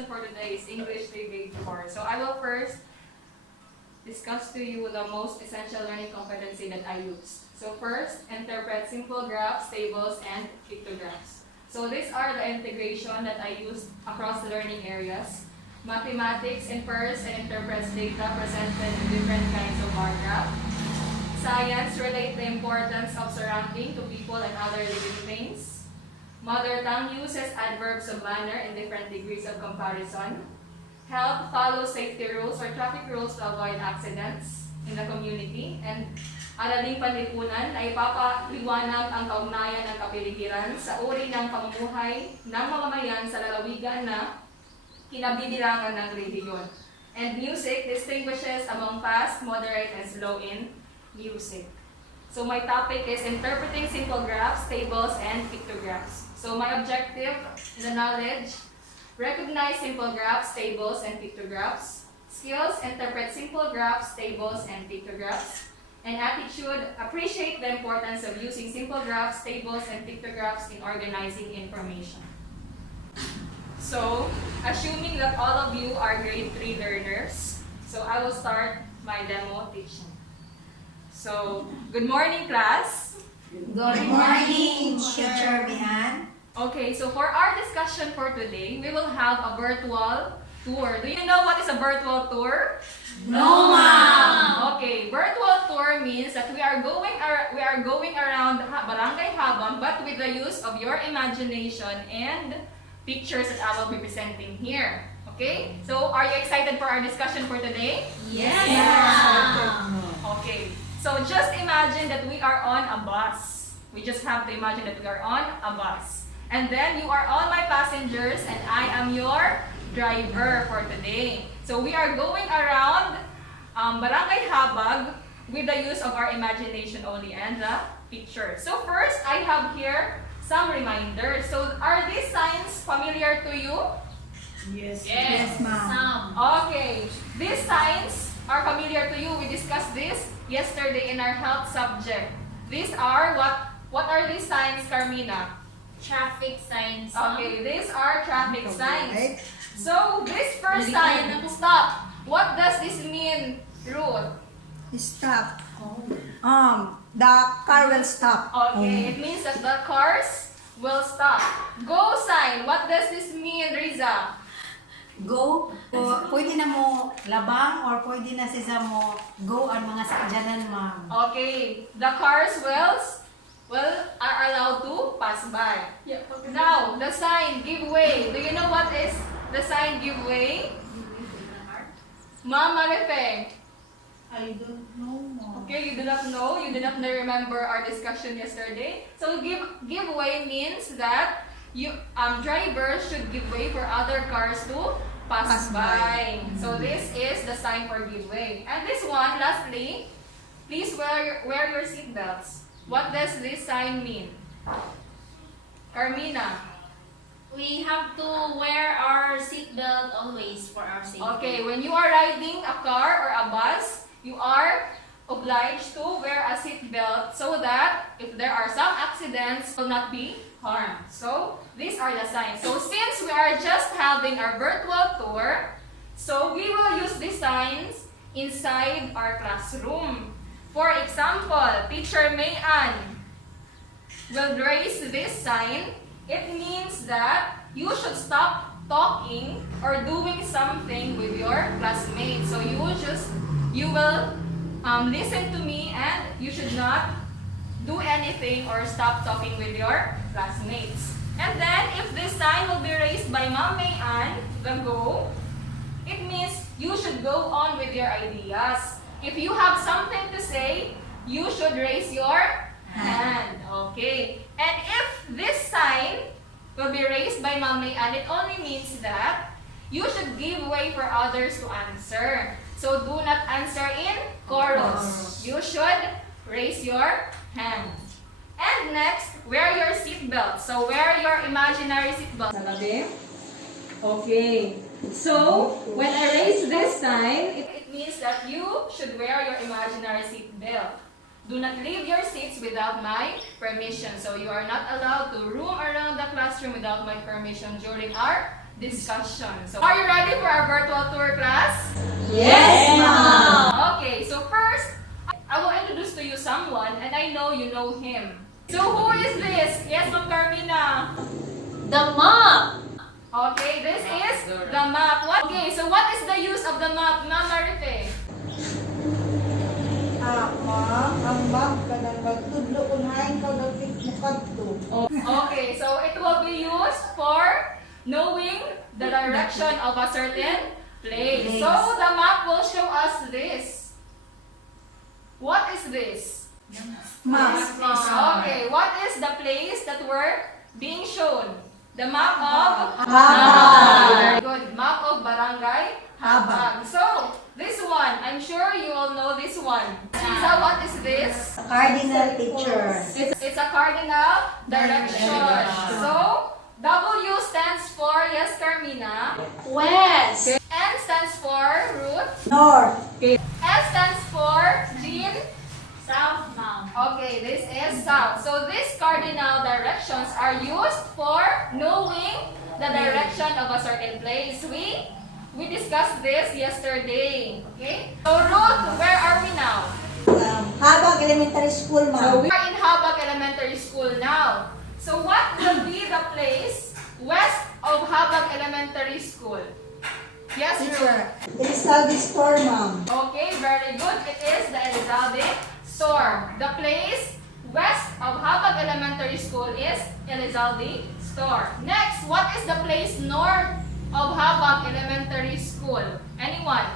lesson for today is English grade 4. So I will first discuss to you the most essential learning competency that I use. So first, interpret simple graphs, tables, and pictographs. So these are the integration that I use across learning areas. Mathematics infers and interprets data presented in different kinds of bar graph. Science relates the importance of surrounding to people and other living things. Mother tongue uses adverbs of manner in different degrees of comparison. Health follows safety rules or traffic rules to avoid accidents in the community. And alaling panlipunan ay ipapaliwanag ang kaugnayan ng kapiligiran sa uri ng pamumuhay ng mamamayan sa lalawigan na kinabibilangan ng relihiyon. And music distinguishes among fast, moderate, and slow in music. So my topic is interpreting simple graphs, tables, and pictographs. So my objective in the knowledge: recognize simple graphs, tables, and pictographs. Skills: interpret simple graphs, tables, and pictographs. And attitude: appreciate the importance of using simple graphs, tables, and pictographs in organizing information. So, assuming that all of you are grade 3 learners, so I will start my demo teaching. So, good morning, class. Good morning, Teacher Mian. Okay, so for our discussion for today, we will have a virtual tour. Do you know what is a virtual tour? No, ma'am. Okay, virtual tour means that we are going around Barangay Habang, but with the use of your imagination and pictures that I will be presenting here. Okay? So, are you excited for our discussion for today? Yes. Okay. So, just imagine that we are on a bus. We just have to imagine that we are on a bus. And then, you are all my passengers and I am your driver for today. So, we are going around Barangay Habag with the use of our imagination only and the picture. So, first, I have here some reminders. So, are these signs familiar to you? Yes. Yes, ma'am. Okay. These signs are familiar to you. We discussed this yesterday in our health subject. These are what are these signs, Carmina? Traffic signs. Okay, these are traffic signs. So, this first sign, stop. What does this mean, Ruth? Stop. The car will stop. Okay, it means that the cars will stop. Go sign. What does this mean, Riza? Go. Pwede na mo labang or pwede na siya mo go ang mga sakyanan, ma'am. Okay, the cars are allowed to pass by. Now, the sign give way. Do you know what is the sign give way? Mama Refeng. I don't know, ma'am. Okay, you do not know. You do not remember our discussion yesterday. So give way means that drivers should give way for other cars to pass by. So this is the sign for give way. And this one, lastly, please wear your seatbelts. What does this sign mean? Carmina. We have to wear our seatbelt always for our safety. Okay, when you are riding a car or a bus, you are obliged to wear a seatbelt so that if there are some accidents, will not be harmed. So, these are the signs. So, since we are just having our virtual tour, so we will use these signs inside our classroom. For example, Teacher Mayan will raise this sign. It means that you should stop talking or doing something with your classmates. So, you will listen to me and you should not do anything or stop talking with your classmates. And then, if this sign will be raised by Ma'am Mayan, the go, it means you should go on with your ideas. If you have something to say, you should raise your hand. Okay. And if this sign will be raised by Ma'am Mayan, it only means that you should give way for others to answer. So, do not answer in chorus. You should raise your hand. And next, wear your seatbelt. So, wear your imaginary seatbelt. Okay. So, when I raise this sign, it means that you should wear your imaginary seatbelt. Do not leave your seats without my permission. So, you are not allowed to roam around the classroom without my permission during our discussion. So, are you ready for our virtual tour, class? Yes, ma'am. Okay, so first, I will introduce to you someone, and I know you know him. So, who is this? Yes, Ma'am Carmina. The map. Okay, this is the map. Okay, so what is the use of the map, Ma'am Marife? Ang map kanang magtudlo unahin ka daw mukadto. Okay, so it will be used for knowing the direction of a certain place. So the map will show us this. What is this? Map. Okay, what is the place that we're being shown? The map of Habag. Very good. Map of Barangay Habag. So, this one, I'm sure you all know this one. Lisa, what is this? Cardinal picture. It's a cardinal direction. So, W stands for, yes, Carmina. West. N stands for Ruth. North. S stands for Jean. South now. Okay, this is south. So these cardinal directions are used for knowing the direction of a certain place. We discussed this yesterday. Okay? So Ruth, where are we now? Habag Elementary School, So ma'am. we are in Habag Elementary School now. So what will be the place west of Habag Elementary School? Yes, Ruth. Elizalde Store, ma'am. Okay, very good. It is the Elizalde Store. The place west of Habag Elementary School is Elizalde Store. Next, what is the place north of Habag Elementary School? Anyone?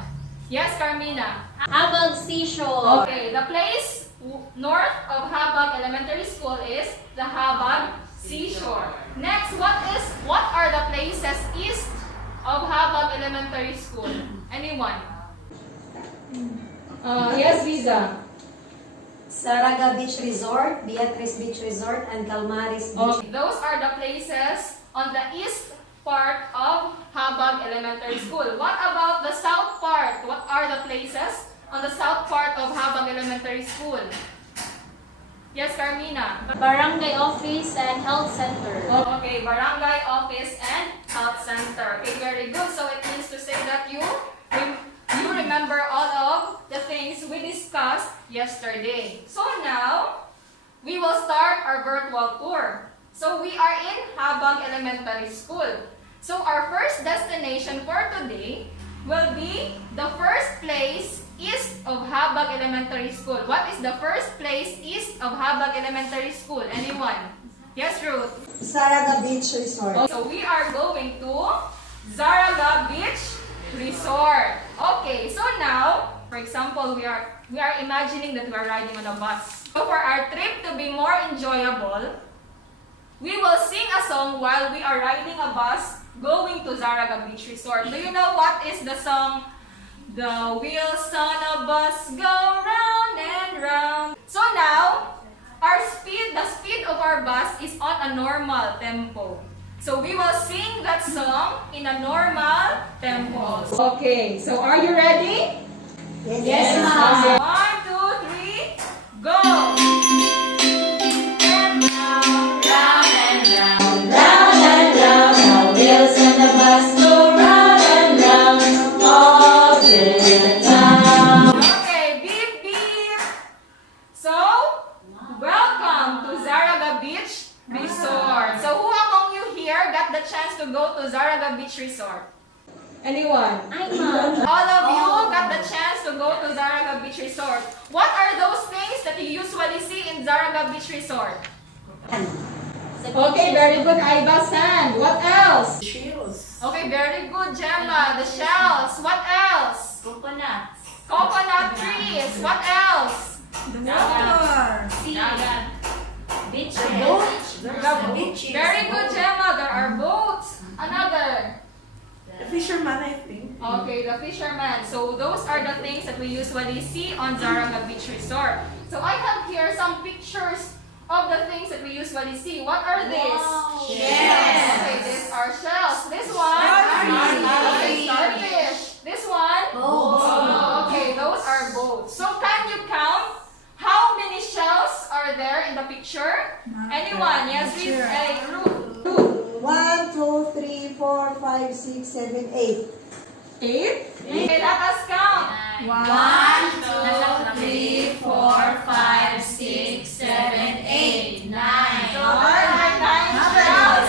Yes, Carmina. Habag Seashore. Okay, the place north of Habag Elementary School is the Habag Seashore. Next, what are the places east of Habag Elementary School? Anyone? Yes, Visa. Saraga Beach Resort, Beatrice Beach Resort, and Calmaris Beach. Okay, those are the places on the east part of Habag Elementary School. What about the south part? What are the places on the south part of Habag Elementary School? Yes, Carmina. Barangay Office and Health Center. Okay, Barangay Office and Health Center. Okay, very good. So it means to say that you remember all of the things we discussed yesterday. So now, we will start our virtual tour. So we are in Habag Elementary School. So our first destination for today will be the first place east of Habag Elementary School. What is the first place east of Habag Elementary School? Anyone? Yes, Ruth? Saraga Beach Resort. So we are going to Zaraga Beach Resort. Okay, so now, for example, we are imagining that we are riding on a bus. So for our trip to be more enjoyable, we will sing a song while we are riding a bus going to Zaraga Beach Resort. Do you know what is the song? The wheels on a bus go round and round. So now, the speed of our bus is on a normal tempo. So we will sing that song in a normal tempo. Okay, so are you ready? Yes, ma'am. 1, 2, 3, go! And round, round, and round. Round and round, the wheels on the bus go round and round all the time. Okay, beep, beep. So, welcome to Zaraga Beach Resort. So, who among you here got the chance to go to Zaraga Beach Resort? Anyone? All of you got the chance to go to Zaraga Beach Resort. What are those things that you usually see in Zaraga Beach Resort? Okay, very good, Aiba Sand. What else? Shells. Okay, very good, Gemma. The shells. What else? Coconuts. Coconut trees. What else? Water. Beach. Very good, Gemma. There are boats. Another. The fisherman, I think. Okay, the fisherman. So those are the things that we usually see on Zaraga Beach Resort. So I have here some pictures of the things that we usually see. What are these? Wow. Shells. Okay, these are shells. This one? Okay, starfish. This one? Boats. Oh, okay, those are boats. So can you count how many shells are there in the picture? Anyone? Yes, please. Hey, Ruth. 1, 2, 3, 4, 4, 5, 6, 7, 8. 8? Okay, let us count. 1, 2, 3, 4, 5, 6, 7, 8, 9. So there are 9 shells.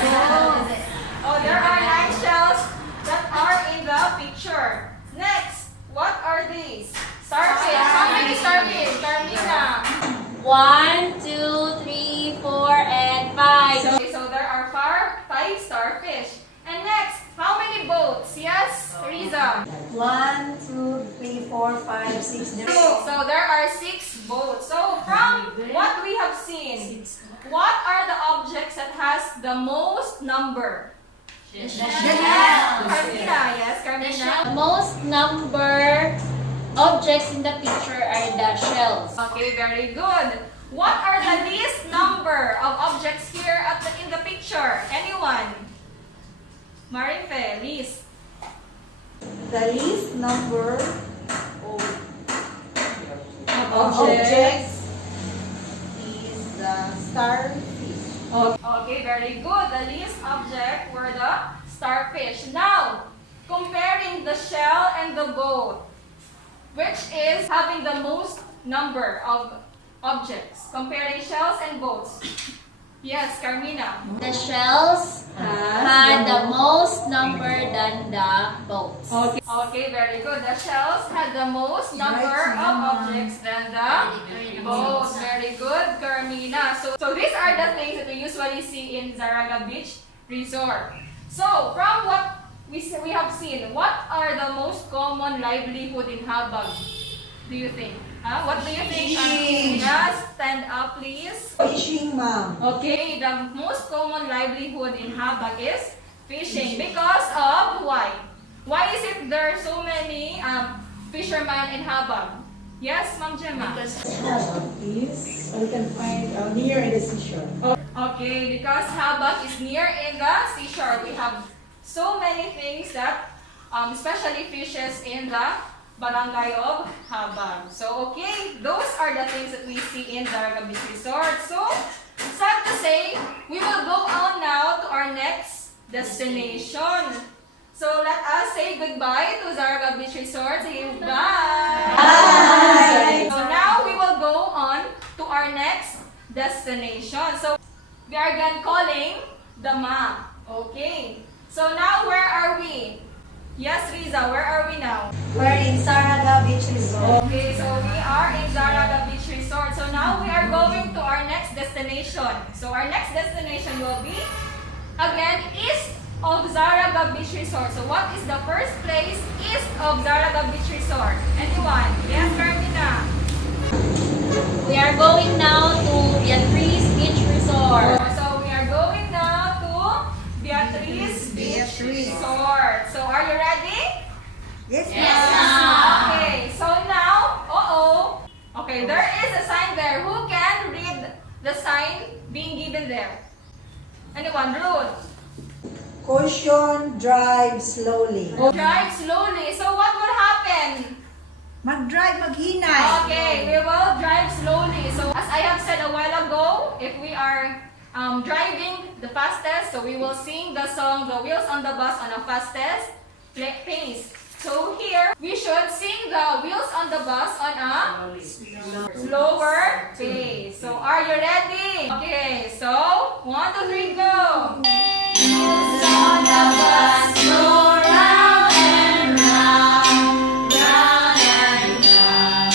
Oh, there are 9 shells that are in the picture. Next, what are these? Starfish. How many starfish? Carmina. 1, 2, 3, 4, and 5. So there are 5 starfish. And next, how many boats? Yes, Reza. 1, 2, 3, 4, 5, 6. So there are 6 boats. So from what we have seen, what are the objects that has the most number? Carmina, yes, Carmina. The most number objects in the picture are the shells. Okay, very good. What are the least number of objects here in the picture? Anyone? Marife, least. The least number of objects is the starfish. Okay, very good. The least object were the starfish. Now, comparing the shell and the boat, which is having the most number of objects? Comparing shells and boats. Yes, Carmina. The shells had the most number than the boats. Okay, very good. The shells had the most number of objects than the boats. Very good, Carmina. So these are the things that we usually see in Zaraga Beach Resort. So from what we have seen, what are the most common livelihood in Habag? Do you think? What do you think? Fishing. Just stand up, please. Fishing, ma'am. Okay, the most common livelihood in Habag is fishing. Because of why? Why is it there are so many fishermen in Habag? Yes, Ma'am Gemma? Is you can find near the seashore. Okay, because Habag is near in the seashore. We have so many things that, especially fishes in the barangay of Habag. So, okay, those are the things that we see in Zaraga Beach Resort. So, sad to say, we will go on now to our next destination. So, let us say goodbye to Zaraga Beach Resort. Say bye! Bye! So, now we will go on to our next destination. So, we are again calling the map. Okay. So, now where are we? Yes, Riza, where are we now? We're in Zaraga Beach Resort. Okay, so we are in Zaraga Beach Resort. So now we are going to our next destination. So our next destination will be, again, east of Zaraga Beach Resort. So what is the first place east of Zaraga Beach Resort? Anyone? Yes, Carmina? We are going now to Beatriz Beach Resort. So we are going now to Beatriz Beach Resort. So are you ready? Yes, Yes, ma'am. ma'am. Okay, so now, okay, there is a sign there. Who can read the sign being given there? Anyone? Ruth? Caution, drive slowly. Drive slowly. So what will happen? Mag-drive, maghinay. Okay, we will drive slowly. So as I have said a while ago, if we are driving the fastest, so we will sing the song The Wheels on the Bus on a fastest pace. So here, we should sing the Wheels on the Bus on a slower pace. So are you ready? Okay, so 1, 2, 3, go! Wheels on the bus go round and round, round and round,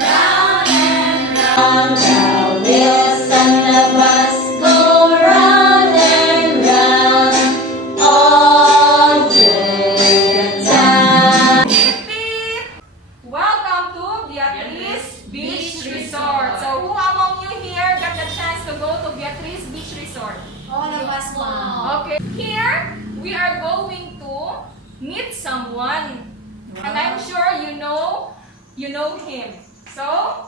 round and round. The wheels on the bus go round and round all the time. Beep, beep. Welcome to Beatriz Beach Resort. So who among you here got the chance to go to Beatriz Beach Resort? All of us, ma'am. Okay. Here, we are going to meet someone. And I'm sure you know him. So,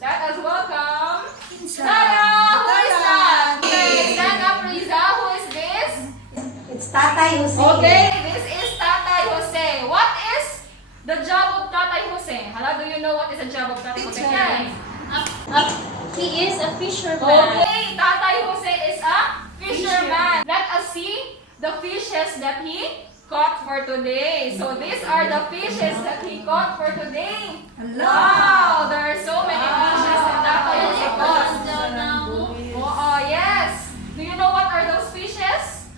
let us welcome Tara! Who is that? Okay, stand up, Riza. Who is this? It's Tatay Jose. Okay, this is Tatay Jose. What is the job of Tatay Jose? Hala, do you know what is the job of Tatay Jose? Yes. He is a fisherman. Okay, Tatay Jose is a fisherman. Let us see the fishes that he caught for today. So these are the fishes that he caught for today. Wow, there are so many fishes that Tatay Jose caught. Oh, yes. Do you know what are those fishes?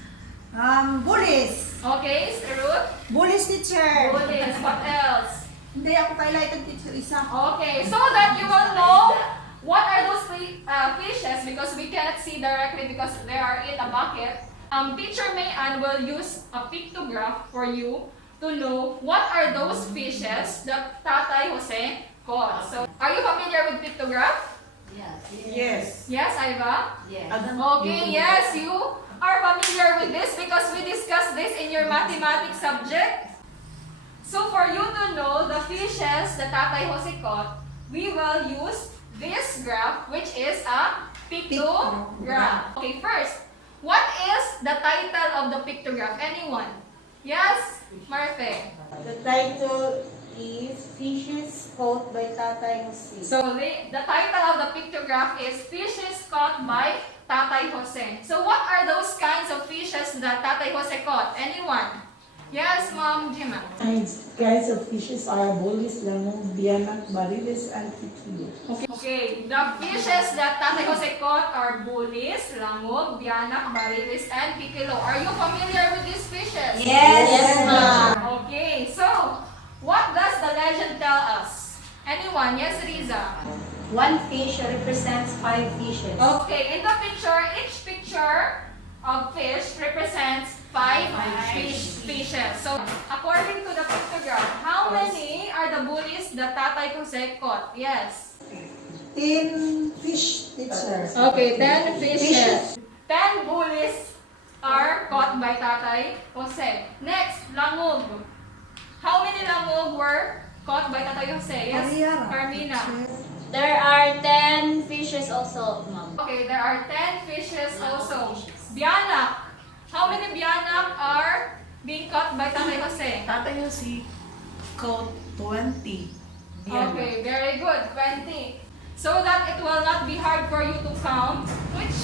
Bullies. Okay, Ruth. Bullies teacher. Bullies. What else? Hindi ako kailangan teacher isa. Okay, so that you will know what are those fishes, because we cannot see directly because they are in a bucket. Teacher Mayan will use a pictograph for you to know what are those fishes that Tatay Jose caught. So, are you familiar with pictograph? Yes. Yes, Iva? Yes. Okay, yes, you are familiar with this because we discussed this in your mathematics subject. So, for you to know the fishes that Tatay Jose caught, we will use this graph, which is a pictograph. Okay, first, what is the title of the pictograph? Anyone? Yes? Marfe. The title is Fishes Caught by Tatay Jose. So, the title of the pictograph is Fishes Caught by Tatay Jose. So, what are those kinds of fishes that Tatay Jose caught? Anyone? Yes, Ma'am Jima. Kinds of fishes are bullies, lamong, bianak, bariles, and kikilo. Okay, the fishes that Tatay Jose caught are bullies, lamog, bianak, barilis, and kikilo. Are you familiar with these fishes? Yes, ma'am. Okay, so what does the legend tell us? Anyone? Yes, Riza. One fish represents 5 fishes. Okay, in the picture, each picture of fish represents 5 fishes. So, according to the pictograph, how many are the bullies that Tatay Jose caught? Yes. 10 fish teacher. Okay, 10 fishes. 10 bullies are caught by Tatay Jose. Next, langog. How many langog were caught by Tatay Jose? Yes, Carmina. There are 10 fishes also, ma'am. Okay, there are 10 fishes also. Bianak. How many bianak are being caught by Tatay Jose? Tatay Jose caught 20. Okay, very good. 20. So that it will not be hard for you to count which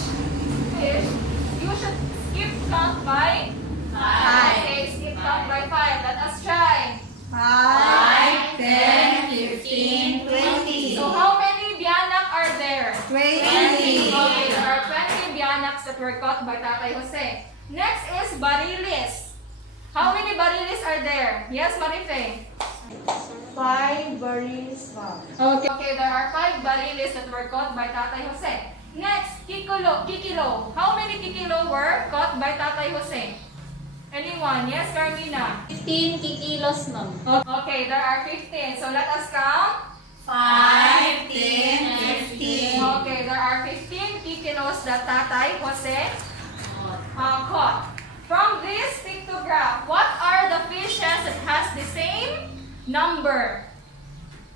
fish, you should skip count by 5. Okay, skip count by 5. Let us try. 5, 10, 15, 20. So how many bianak are there? 20. Okay, there are 20 bianaks that were caught by Tatay Jose. Next is barilis. How many barilis are there? Yes, Marife? 5 barils, ma'am. Okay, there are 5 barilis that were caught by Tatay Jose. Next, kikilo. How many kikilo were caught by Tatay Jose? Anyone? Yes, Carmina? 15 kikilos, ma'am. Okay, there are 15. So let us count. 5, 10, 15. Okay, there are 15 kikilos that Tatay Jose caught. From this pictograph, what are the fishes that has the same number?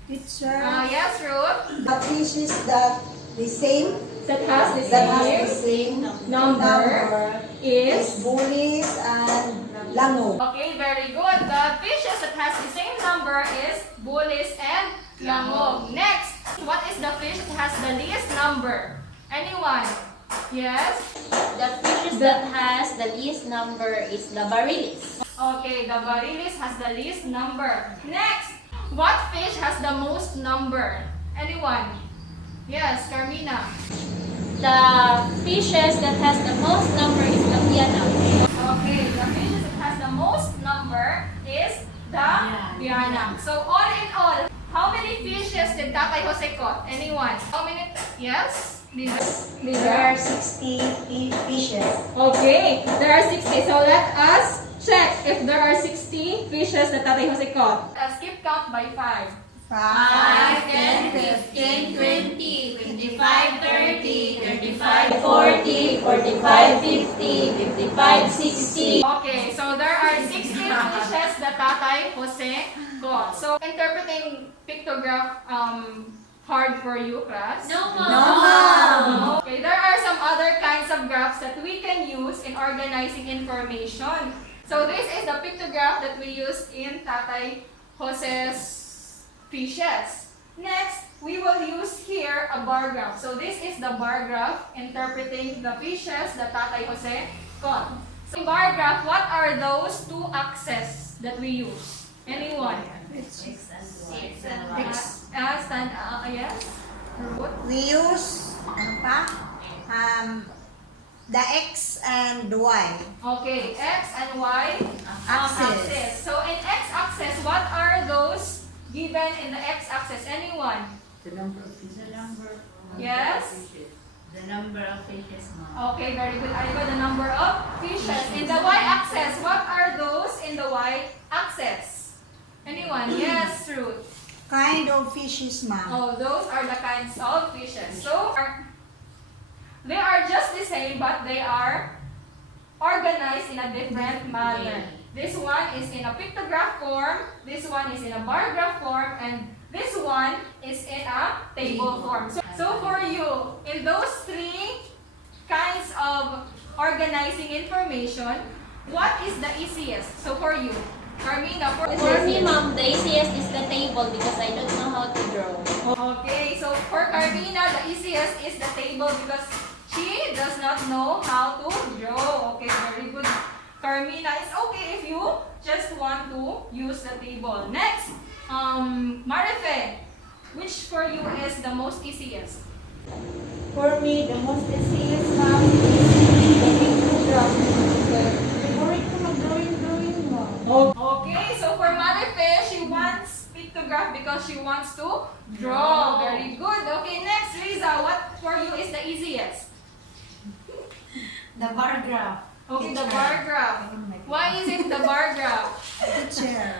Teacher. Yes, Ruth? The fishes that the same That has the same number is... bullies and langog. Okay, very good. The fishes that has the same number is bullies and langog. Next, what is the fish that has the least number? Anyone? Yes? The fishes that has the least number is the barilis. Okay, the barilis has the least number. Next, what fish has the most number? Anyone? Yes, Carmina. The fishes that has the most number is the bianak. Okay, the fishes that has the most number is the bianak. So all in all, how many fishes did Tatay Jose caught? Anyone? How many? Yes? There are 60 fishes. Okay, there are 60. So let us check if there are 60 fishes that Tatay Jose caught. Skip count by 5. 5, 10, 15, 20, 25, 30, 35, 40, 45, 50, 55, 60. Okay, so there are 60 fishes that Tatay Jose caught. So interpreting pictograph hard for you, class? No, ma'am. No, ma'am. Okay, there are some other kinds of graphs that we can use in organizing information. So this is the pictograph that we use in Tatay Jose's fishes. Next, we will use here a bar graph. So this is the bar graph interpreting the fishes that Tatay Jose caught. So in bar graph, what are those two axes that we use? Anyone? Yes? Ruth? We use, ano pa? The X and Y. Okay, X and Y Axis. So in X axis, what are those given in the X axis? Anyone? The number of fishes. Yes? The number of fishes, ma'am. Okay, very good. I got the number of fishes. In the Y axis, what are those in the Y axis? Anyone? Yes, Ruth. Kind of fishes, ma'am. Oh, those are the kinds of fishes. So, they are just the same, but they are organized in a different manner. This one is in a pictograph form, this one is in a bar graph form, and this one is in a table form. So for you, in those three kinds of organizing information, what is the easiest? So for you, Carmina, For me, ma'am, the easiest is the table because I don't know how to draw. Okay, so for Carmina, the easiest is the table because she does not know how to draw. Okay, very good. Carmina, it's okay if you just want to use the table. Next, Marife, which for you is the most easiest? For me, the most easiest, ma'am, is the pictograph. Favorite ko mag-drawing mo. Okay, so for Marife, she wants pictograph because she wants to draw. Very good. Okay, next, Reza, what for you is the easiest? The bar graph. Okay, the bar graph. Why is it the bar graph? Teacher.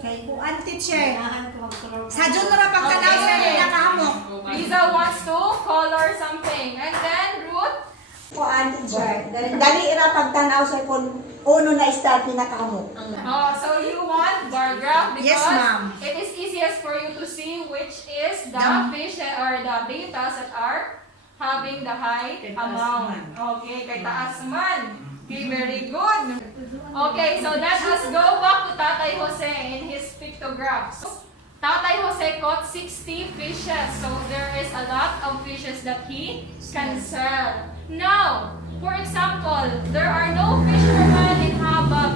Kay kuan teacher. Kailangan ko mag-color. Sa Jun ra pagtanaw sa nakahamok. Riza wants to color something. And then, Ruth? Kuan teacher. Dali ra pagtanaw sa kung uno na start ni nakahamok. Oh, so you want bar graph because Yes, ma'am. it is easiest for you to see which is the fish or the data that are having the high Kay taas amount. man. Okay, kay taas man. Okay, very good. Okay, so let us go back to Tatay Jose in his pictographs. Tatay Jose caught 60 fishes. So there is a lot of fishes that he can sell. Now, for example, there are no fishermen in Habag,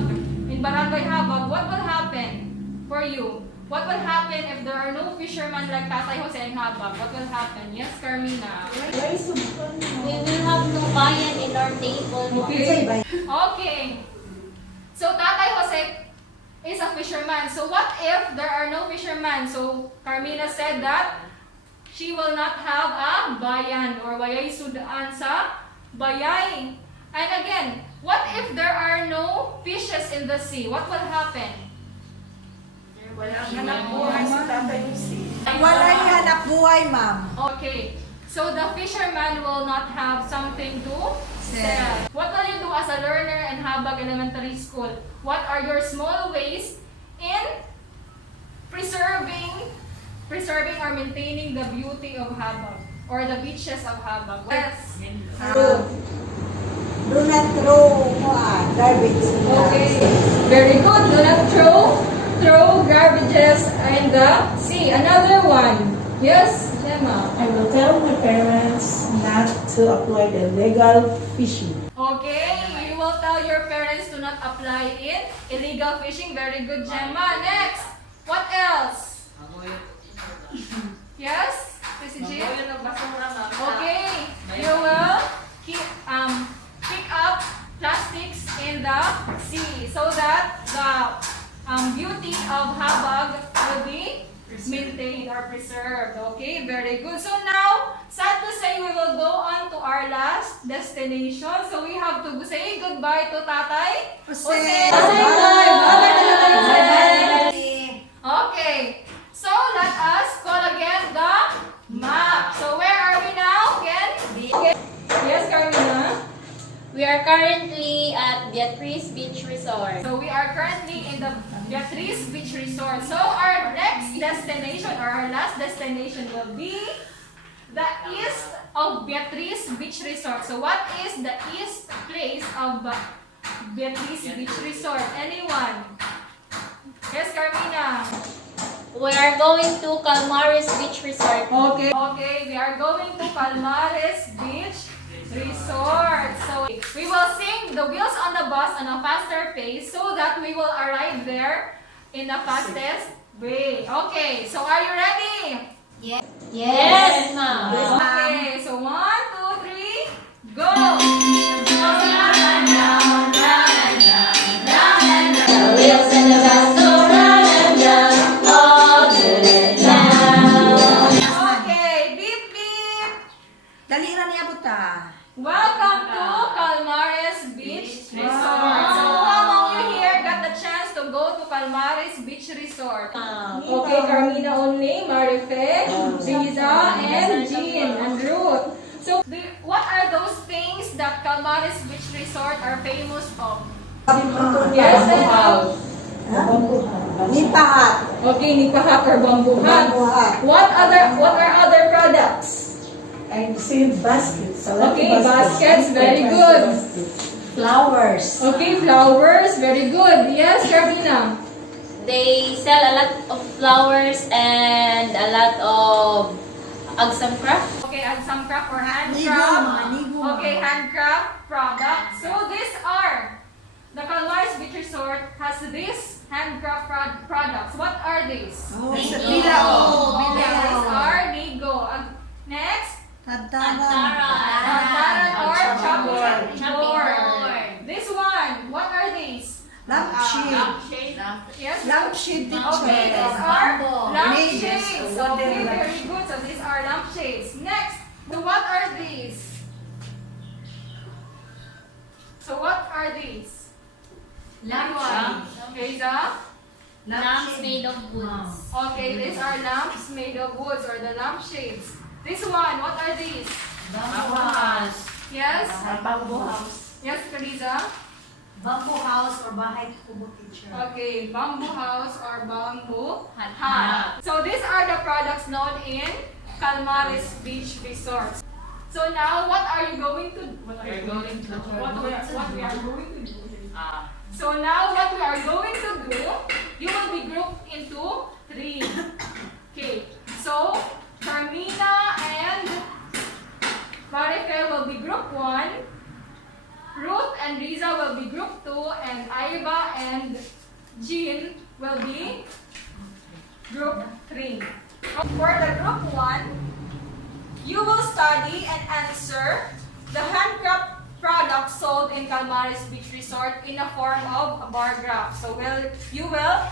in Barangay Habag. What will happen for you? What will happen if there are no fishermen like Tatay Jose in Habag? What will happen? Yes, Carmina. Why subon We will have no bayan in our table. Okay. Okay. So Tatay Jose is a fisherman. So what if there are no fishermen? So Carmina said that she will not have a bayan or wayay sudaan sa bayay. And again, what if there are no fishes in the sea? What will happen? Wala ang hanap buhay sa Tatay Jose. Walay hanap buhay, ma'am. Okay. So the fisherman will not have something to sell. What will you do as a learner in Habag Elementary School? What are your small ways in preserving or maintaining the beauty of Habag or the beaches of Habag? Yes. Do not throw garbage. Okay. Very good. Do not throw garbages in the sea. Another one. Yes, Gemma. I will tell my parents not to apply the illegal fishing. Okay, you will tell your parents to not apply in illegal fishing. Very good, Gemma. Next, what else? Yes, Mrs. G? Okay, you will pick up plastics in the sea so that the beauty of Habag will be maintained or preserved. Okay, very good. So now, sad to say, we will go on to our last destination. So we have to say goodbye to Tatay Jose. Bye. Okay, so let us call again the map. So where are we now again? Okay. Yes, Carmina? We are currently at Beatrice Beach Resort. So we are currently in the Beatrice Beach Resort. So our next destination or our last destination will be the east of Beatrice Beach Resort. So what is the east place of Beatrice Beach Resort? Anyone? Yes, Carmina. We are going to Calmares Beach Resort. Okay. Okay, we are going to Calmares Beach Resort. So we will sing the wheels on the bus on a faster pace so that we will arrive there in the fastest way. Okay, so are you ready? Yes, ma'am. Okay, so 1, 2, 3, go! The wheels in the bus go round and round all the town. Okay, beep beep! Dali ra niya buta. Welcome to Calmares Beach Resort. So who among you here got the chance to go to Calmares Beach Resort? Okay, Carmina only, Marife, Riza, and Jean, and Ruth. So what are those things that Calmares Beach Resort are famous of? Yes, Nipahat. okay, nipahat or bamboo hut. What are other products? I see baskets. Okay, baskets, very good. Flowers. Okay, flowers, very good. Yes, Carmina. They sell a lot of flowers and a lot of agsam craft. Okay, and some craft or handcraft. Nigo ma. Okay, handcraft products. So these are the Calmares Beach Resort has these handcraft products. What are these? Ninyo. Yeah, these are Nigo. Next, Taran or chopping board. This one, what are these? Lampshade. Yes. Lampshade. Okay, these are lampshades. Yes. Okay, very good. So these are lampshades. Next, so what are these? So what are these? Reza? Lamps made of woods. Okay, these are lamps made of woods or the lampshades. This one, what are these? Yes? Yes, Teresa? Bamboo house or bahay kubo teacher. Okay, bamboo house or bamboo hut. So these are the products known in Calmares Beach Resort. So now, what are you going to do? What we are going to do? So now, what we are going to do, you will be grouped into 3. Okay, so Carmina and Marife will be group 1. Ruth and Riza will be group 2, and Iva and Jean will be group 3. For the group 1, you will study and answer the handcraft products sold in Calmares Beach Resort in the form of a bar graph. So you will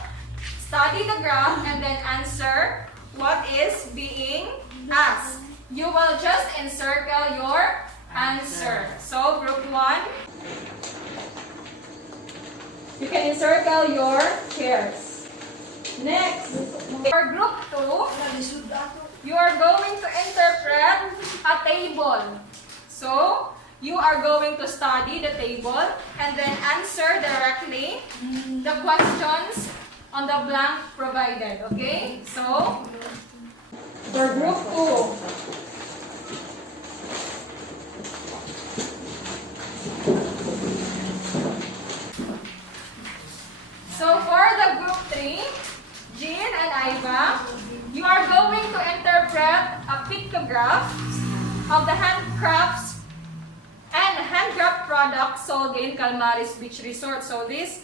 study the graph and then answer what is being asked. You will just encircle your answer. So group 1, you can encircle your chairs. Next, for group 2, you are going to interpret a table. So you are going to study the table and then answer directly the questions on the blank provided. Okay? So for group 2, so for the group 3, Jean and Iva, you are going to interpret a pictograph of the handcrafts and handcraft products sold in Calmares Beach Resort. So this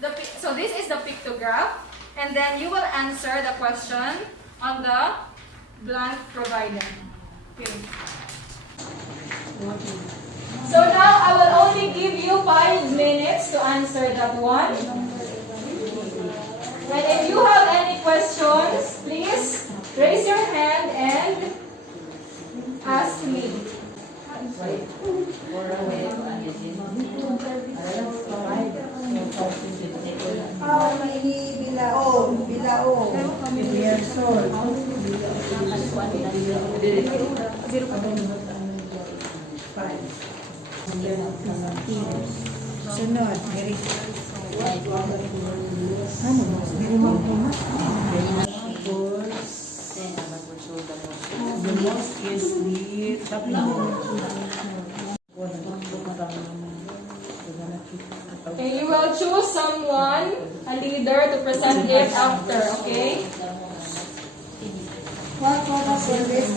is the pictograph, and then you will answer the question on the blank provided. Okay. So now I will only give you 5 minutes to answer that one. And if you have any questions, please raise your hand and ask me. Bilao. Years old. Sunod. Ano? Very much. The most is the tatlong. Okay, you will choose someone, a leader, to present it after, okay? What service?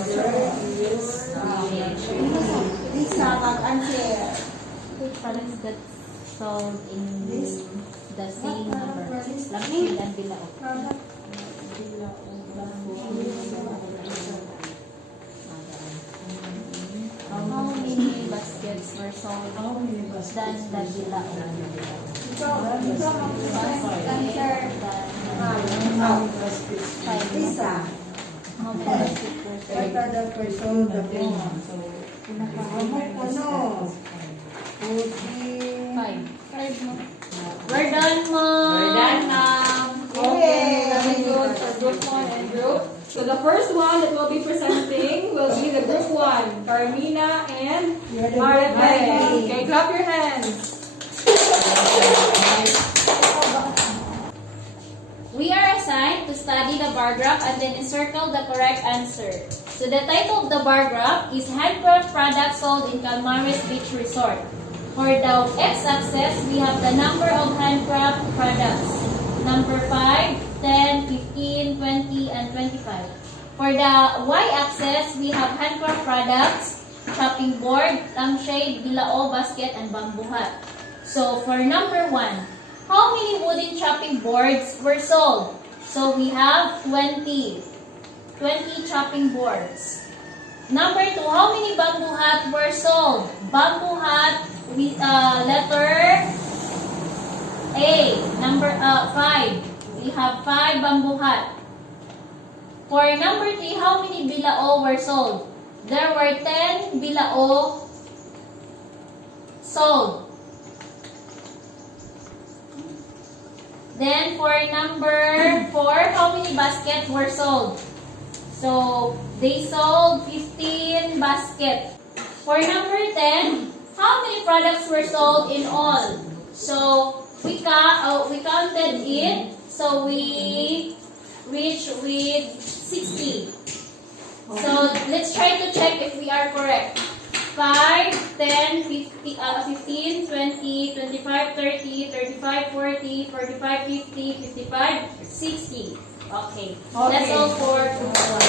Lisa, mag-answer. Products that sold in This? the same number. Products? Lampshade and bilao. Product. How many baskets were sold How many than baskets? the bilao? Ikaw mag-answer. How many baskets? Lisa. How many baskets were What sold? are the person the phone? Pinakahamok ko, no? Five. Five, no? We're done, Mom. We're done now. Okay, very good for group 1 and group. So the first one that will be presenting will be the group 1, Carmina and You're the Maribel. Okay, clap your hands. We are assigned to study the bar graph and then encircle the correct answer. So the title of the bar graph is Handcraft Products Sold in Calmares Beach Resort. For the x-axis, we have the number of handcraft products. Number 5, 10, 15, 20, and 25. For the y-axis, we have handcraft products, chopping board, lampshade, bilao, basket, and bamboo hat. So for number 1, how many wooden chopping boards were sold? So we have 20 chopping boards. Number 2, how many bamboo hats were sold? Bamboo hat with letter A. Number 5. We have 5 bamboo hats. For number 3, how many bilao were sold? There were 10 bilao sold. Then for number 4, how many baskets were sold? So they sold 15 baskets. For number 10, how many products were sold in all? So we counted it. So we reached with 60. So let's try to check if we are correct. 5, 10, 15, 20, 25, 30, 35, 40, 45, 50, 55, 60. Okay. That's all for group 1.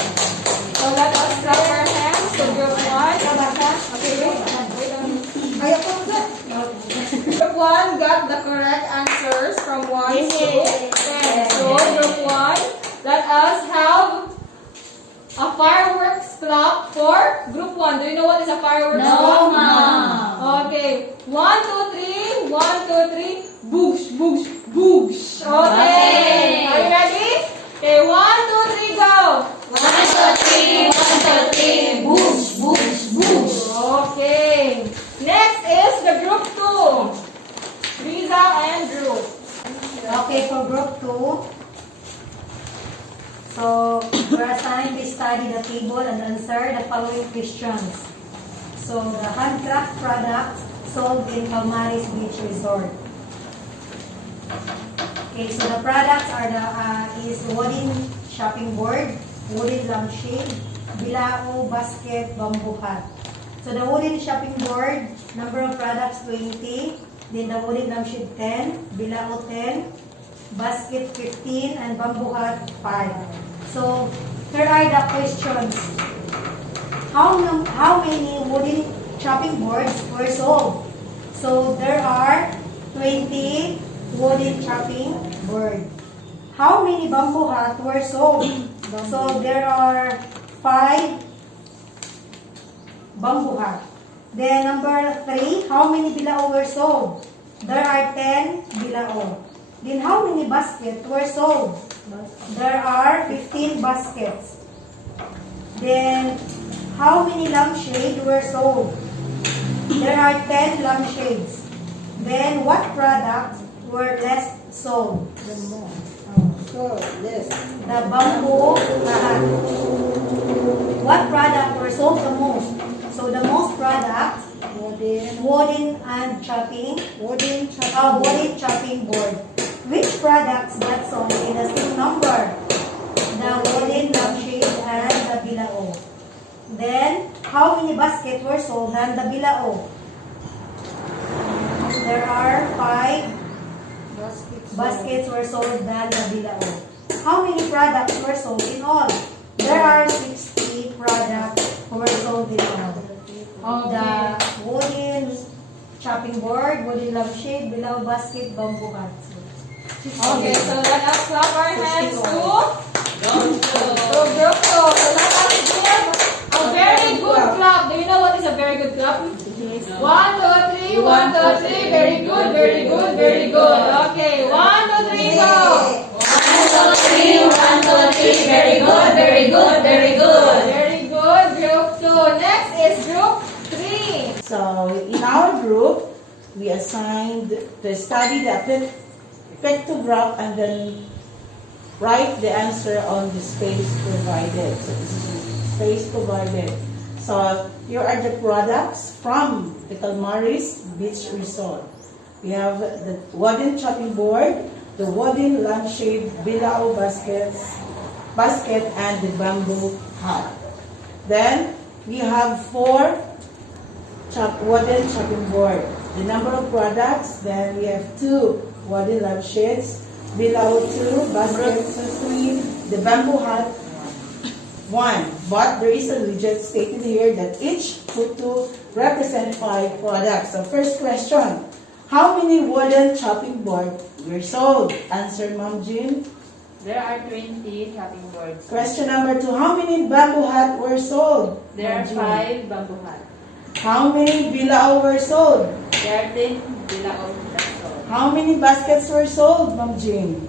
So let us clap our hands to group 1. Okay, wait. Ayaw ko sa. Group 1 got the correct answers from 1 to 10. So group 1, let us have a fireworks clap for group 1. Do you know what is a fireworks clap? No, Ma'am. Okay. 1, 2, 3. 1, 2, 3. Boosh, boosh, boosh. Okay. Are you ready? Okay, 1, 2, 3, go. 1, 2, 3, 1, 2, 3, boosh, boosh, boosh. Okay. Next is the group 2. Reza and group. Okay, for group 2. So, we're assigned to study the table and answer the following questions. So, the handcraft products sold in Calmares Beach Resort. Okay, so the products are is wooden chopping board, wooden lampshade, bilao, basket, bamboo hat. So the wooden chopping board, number of products 20, then the wooden lampshade 10, bilao 10, basket 15, and bamboo hat 5. So here are the questions. How many wooden chopping boards were sold? So there are 20 wooden chopping board. How many bamboo hats were sold? So there are 5 bamboo hats. Then number 3, how many bilao were sold? There are 10 bilao. Then how many baskets were sold? There are 15 baskets. Then how many lampshades were sold? There are 10 lampshades. Then what products were less sold? So, yes. The bamboo hat. What product were sold the most? So the most products, wooden and chopping, wooden chopping board. Which products got sold in the same number? The wooden lampshade and the bilao. Then, how many baskets were sold than the bilao? There are 5 baskets were sold than the bilao. How many products were sold in all? There are 60 products were sold in all. The wooden chopping board, wooden lampshade, bilao basket, bamboo hat. Okay, so let us clap our hands to group 2. So group 2. So let us give a very good clap. Do you know what is a very good clap? 1, 2, 3, 1, 2, 3. Very good, very good, very good. Okay, 1, 2, 3, go. 1, 2, 3, 1, 2, 3. Very good, very good, very good. Very good, group 2. Next is group 3. So in our group, we assigned to study the pictograph and then write the answer on the space provided. So this is space provided. So here are the products from the Calmaris Beach Resort. We have the wooden chopping board, the wooden lampshade, bilao basket, and the bamboo hat. Then we have 4 wooden chopping board. The number of products, then we have 2 wooden lampshades, bilao 2, baskets 3, the bamboo hat 1. But there is a legend stated here that each photo represents 5 products. So first question, how many wooden chopping boards were sold? Answer, Ma'am Jean. There are 20 chopping boards. Question number 2, how many bamboo hats were sold? There are Ma'am Jean. 5 bamboo hats. How many bilao were sold? There are 10 bilao that's all. How many baskets were sold, Ma'am Jean?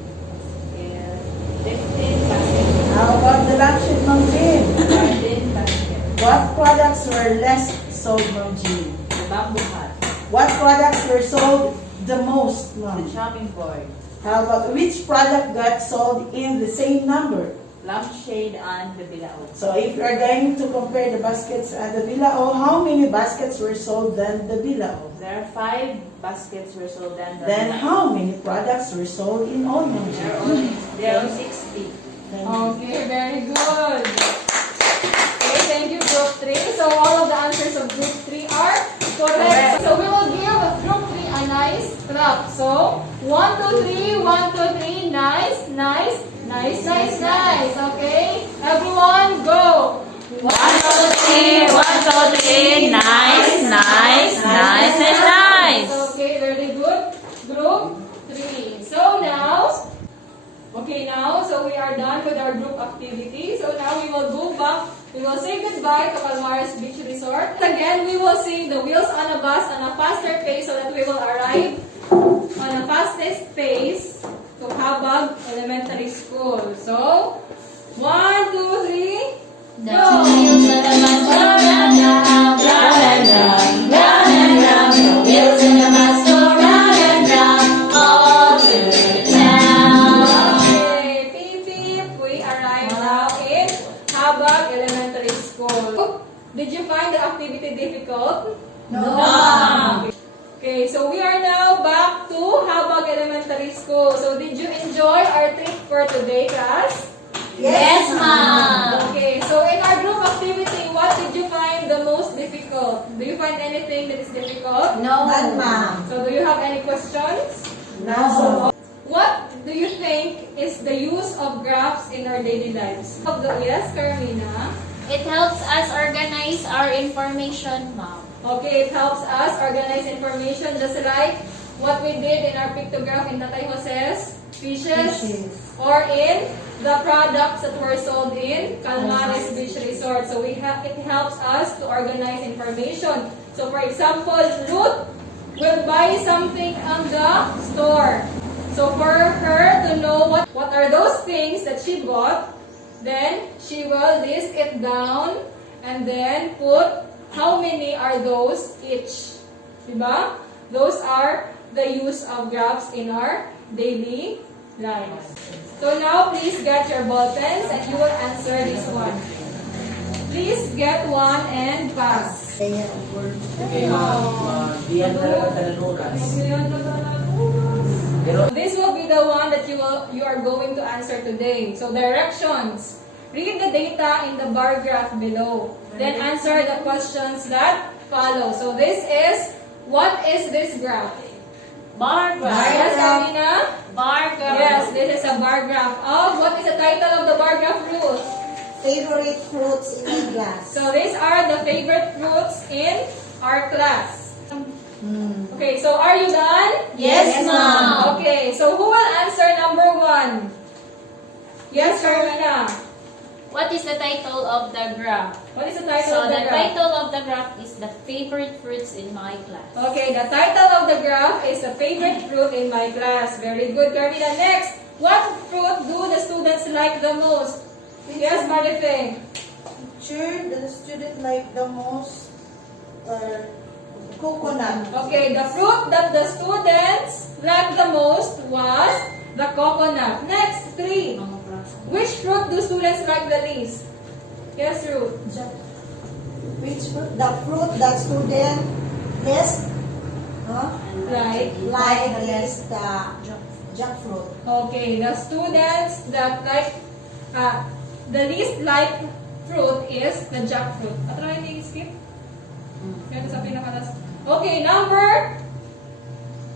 15 baskets. How about the lampshade, Ma'am Jean? There are 10 baskets. What products were less sold, Ma'am Jean? The bamboo hat. What products were sold the most, The Ma'am? chopping board. How about which product got sold in the same number? Lampshade and the bilao. So if you are going to compare the baskets and the bilao, how many baskets were sold than the bilao? There are 5 baskets were sold than the Then bilao. how many products were sold in all, Ma'am Jean? There are 60. Okay, very good. Okay, thank you, group 3. So all of the answers of group 3 are correct. So we will give group 3 a nice clap. So 1, 2, 3, 1, 2, 3. Nice, nice, nice, nice, nice. Okay, everyone, go. 1, 2, 3, 1, 2, 3. Nice, nice, nice, and nice. Okay, very good. Group 3. So now, so we are done with our group activity. So now we will go back. We will say goodbye to Calmaris Beach Resort. Again, we will sing the wheels on a bus on a faster pace so that we will arrive on a fastest pace to Habag Elementary School. So, 1, 2, 3, The go! wheels of the bus go round and round, round and round, round and round. The wheels in the bus go round and round, all through the town. Okay, beep beep. We arrive now in Habag Elementary School. Did you find the activity difficult? No. Okay, so we are now back to Habag Elementary School. So did you enjoy our trip for today, class? Yes, ma'am. Okay, so in our group activity, what did you find the most difficult? Do you find anything that is difficult? No. Ma'am. So do you have any questions? No. What do you think is the use of graphs in our daily lives? Yes, Carmina. It helps us organize our information, ma'am. Okay, it helps us organize information just like what we did in our pictograph in Tatay Jose's fishes or in the products that were sold in Calmaris Beach Resort. So it helps us to organize information. So for example, Ruth will buy something on the store. So for her to know what are those things that she bought, then she will list it down and then put how many are those each. Diba? Those are the use of graphs in our daily lives. So now please get your ball pens and you will answer this one. Please get one and pass. This will be the one that you are going to answer today. So directions. Read the data in the bar graph below. Then answer the questions that follow. So this is, what is this graph? Bar graph. Yes, Carmina? Bar graph. Yes, this is a bar graph of, what is the title of the bar graph, Ruth? favorite fruits in my class. So these are the favorite fruits in our class. Okay, so are you done? Yes, ma'am. Okay, so who will answer number 1? Yes, Carmina. What is the title of the graph? What is the title So of the the graph? title of the graph is the favorite fruits in my class. Okay, the title of the graph is the favorite fruit in my class. Very good, Carmina. Next, what fruit do the students like the most? Yes, Marife. Teacher, the student like the most coconut. Okay, the fruit that the students like the most was the coconut. Next, 3. Which fruit do students like the least? Yes, Ruth. Which fruit? The fruit that student list Right. like is the jackfruit. Okay, the students that like, the least like fruit is the jackfruat. At try ni skip? Yan sa pinakalas. Okay, number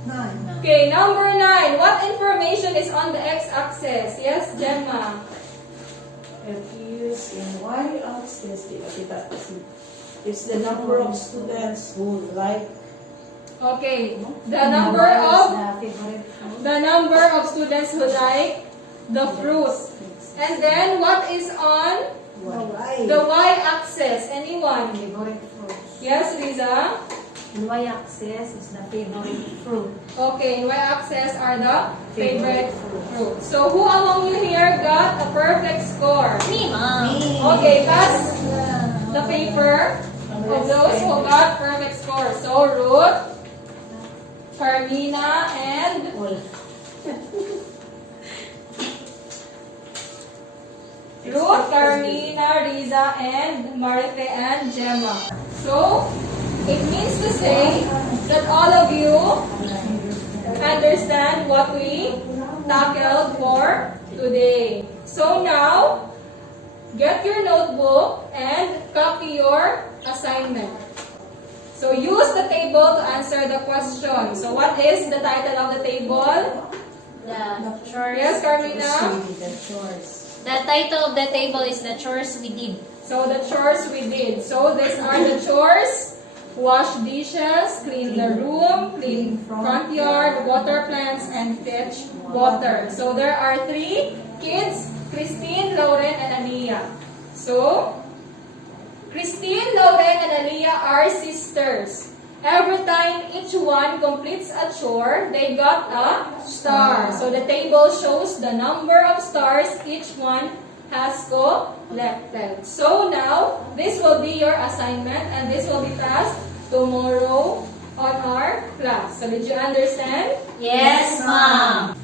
9. Okay, number 9. What information is on the x-axis? Yes, Gemma. It is in y-axis. It's the number of students who like. Okay, the number of students who like the fruit. And then what is on the y-axis? Anyone? Favorite fruits. Yes, Riza. In y-axis is the favorite fruit. Okay, in y-axis are the favorite fruit. So who among you here got a perfect score? Me, ma'am. Okay, pass the paper of those who got perfect score. So Ruth, Carmina, and Ruth, Carmina, Riza, and Marife, and Gemma. So, it means to say that all of you understand what we tackled for today. So now, get your notebook and copy your assignment. So use the table to answer the question. So what is the title of the table? The chores. Yes, Carmina? The title of the table is the chores we did. So the chores we did. So these are the chores. Wash dishes, clean the room, clean front yard, water plants, and fetch water. So there are 3 kids, Christine, Lauren, and Aliyah. So, Christine, Lauren, and Aliyah are sisters. Every time each one completes a chore, they got a star. So the table shows the number of stars each one has collected. So now, this will be your assignment and this will be passed tomorrow on our class. So did you understand? Yes, ma'am.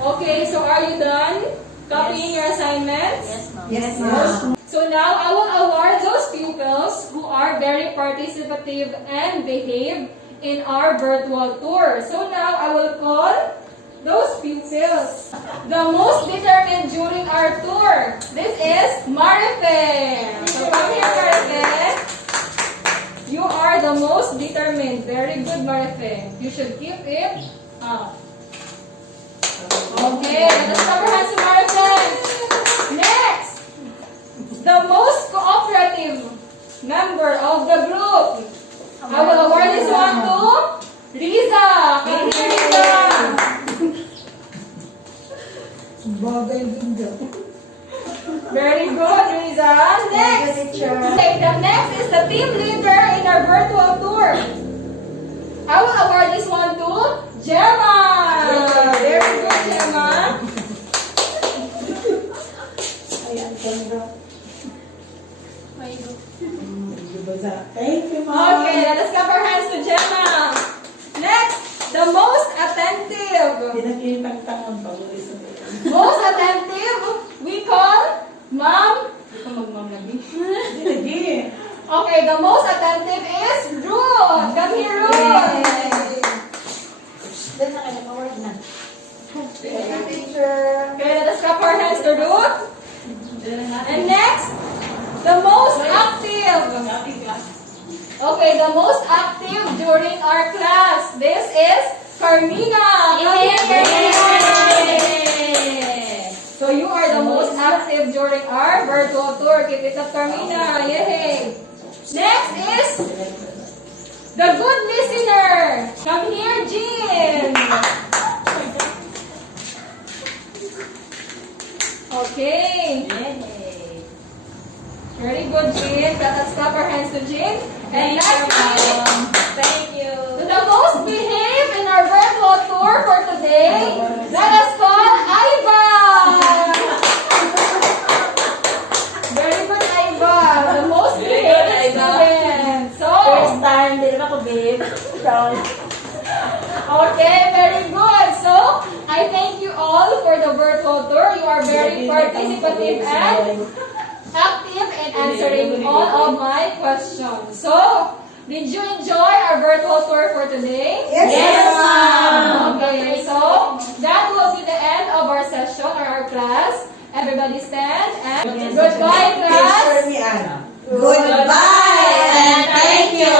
Okay, so are you done copying your assignments? Yes, ma'am. Yes, ma'am. So now I will award those pupils who are very participative and behave in our virtual tour. So now I will call those pupils. The most determined during our tour. This is Marife. So come here, Marife. You are the most determined. Very good, Marife. You should keep it up. Okay, let us clap our hands to Marife. Next, the most cooperative member of the group. I will award this one to Riza. Come here, Riza. Very good, Riza. Next. Okay, the next is the team leader in our virtual tour. I will award this one to Gemma. Very good, Gemma. Thank you, Mom. Okay, let us clap our hands to Gemma. Next, the most attentive. Pinakitang-tangan pa ulit sa Most attentive, we call Ma'am. Ito mag-ma'am lagi. Lagi. Okay, the most attentive is Ruth. Come here, Ruth. Okay, let us clap our hands to Ruth. And next, the most active. Okay, the most active during our class. This is Carmina. Come here, Carmina. So you are the most active during virtual tour. Keep it up, Carmina. Yay! Next is the good listener. Come here, Jean. Okay. Very good, Jean. Let's clap our hands to Jean. And lastly, Thank you. to the most behaved in our virtual tour for today, let us call Ivan. Very good, Ivan. The most behaved student. So, First time, hindi naman ako babe. okay, very good. So, I thank you all for the virtual tour. You are very participative and active in answering all of my questions. So, did you enjoy our virtual tour for today? Yes, ma'am. Okay, so that will be the end of our session or our class. Everybody stand and goodbye, class. Goodbye and thank you.